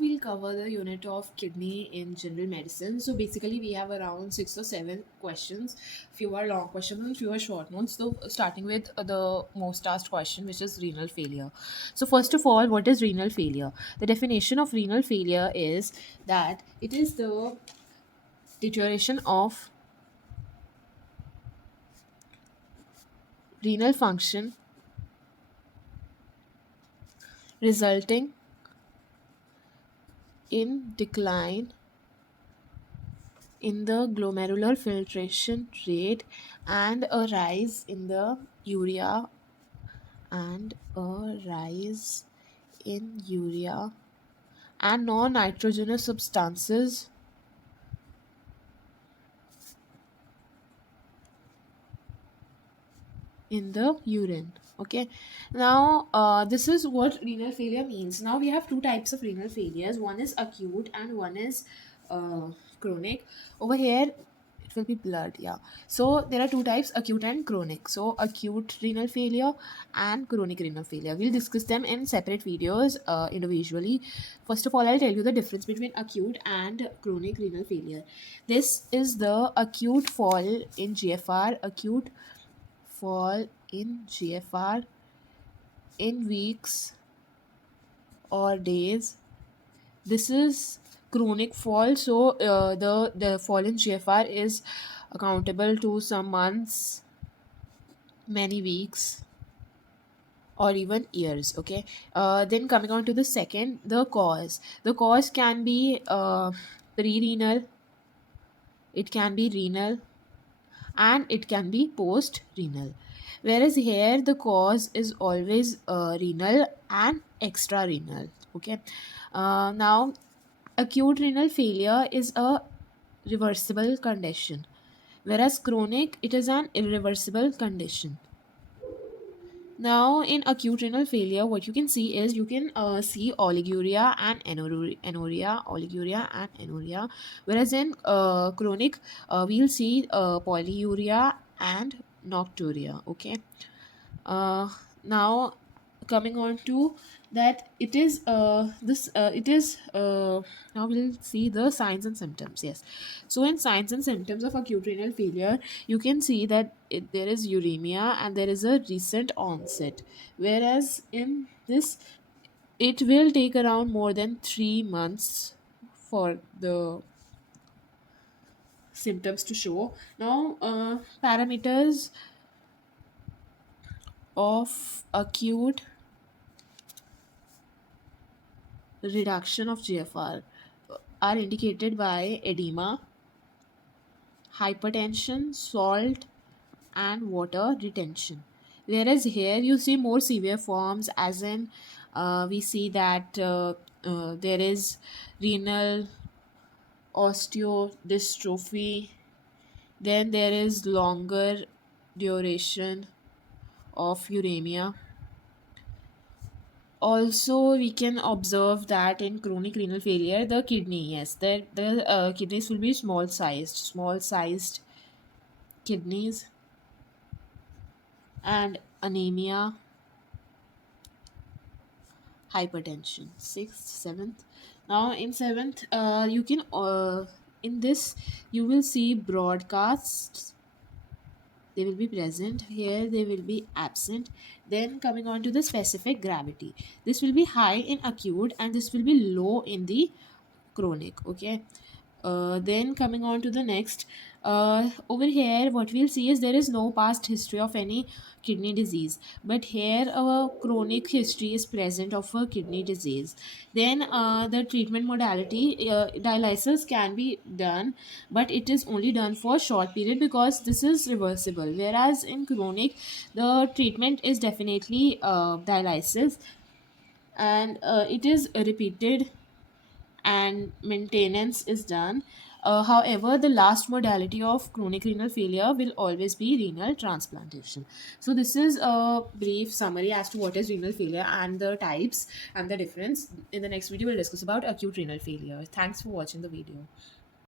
we'll cover the unit of kidney in general medicine. So basically, we have around 6 or 7 questions. Few are long questions and few are short ones. So starting with the most asked question, which is renal failure. So first of all, what is renal failure? The definition of renal failure is that it is the deterioration of renal function resulting in decline in the glomerular filtration rate and a rise in the urea and a rise in urea and non-nitrogenous substances in the urine. Okay, now this is what renal failure means. Now we have two types of renal failures. One is acute and one is uh, chronic. Over here it will be blood. Yeah, so there are two types, acute and chronic. So acute renal failure and chronic renal failure, we'll discuss them in separate videos individually. First of all, I'll tell you the difference between acute and chronic renal failure. This is the acute fall in GFR, acute fall in GFR in weeks or days. This is chronic fall. So the fall in GFR is accountable to some months, many weeks, or even years. Okay. Then coming on to the second, the cause. The cause can be pre-renal, it can be renal, and it can be post renal, whereas here the cause is always renal and extra renal. Okay, now acute renal failure is a reversible condition, whereas chronic, it is an irreversible condition. Now, in acute renal failure, what you can see is you can see oliguria and anuria, oliguria and anuria. Whereas in chronic, we'll see polyuria and nocturia. Okay. Uh, Now, coming on to that, it is this it is now we'll see the signs and symptoms. Yes, so in signs and symptoms of acute renal failure, you can see that there is uremia and there is a recent onset, whereas in this it will take around more than 3 months for the symptoms to show. Now, parameters of acute reduction of GFR are indicated by edema, hypertension, salt, and water retention. Whereas here you see more severe forms, as in we see that there is renal osteodystrophy, then there is longer duration of uremia. Also, we can observe that in chronic renal failure, the kidney, yes, the kidneys will be small sized kidneys, and anemia, hypertension. Sixth, seventh. Now, in seventh, you can in this you will see broadcasts. They will be present here. They will be absent. Then coming on to the specific gravity, this will be high in acute and this will be low in the chronic. Okay, then coming on to the next, over here what we'll see is there is no past history of any kidney disease, but here a chronic history is present of a kidney disease. Then the treatment modality, dialysis can be done, but it is only done for short period because this is reversible, whereas in chronic the treatment is definitely dialysis, and it is repeated and maintenance is done. However, the last modality of chronic renal failure will always be renal transplantation. So, this is a brief summary as to what is renal failure and the types and the difference. In the next video, we'll discuss about acute renal failure. Thanks for watching the video.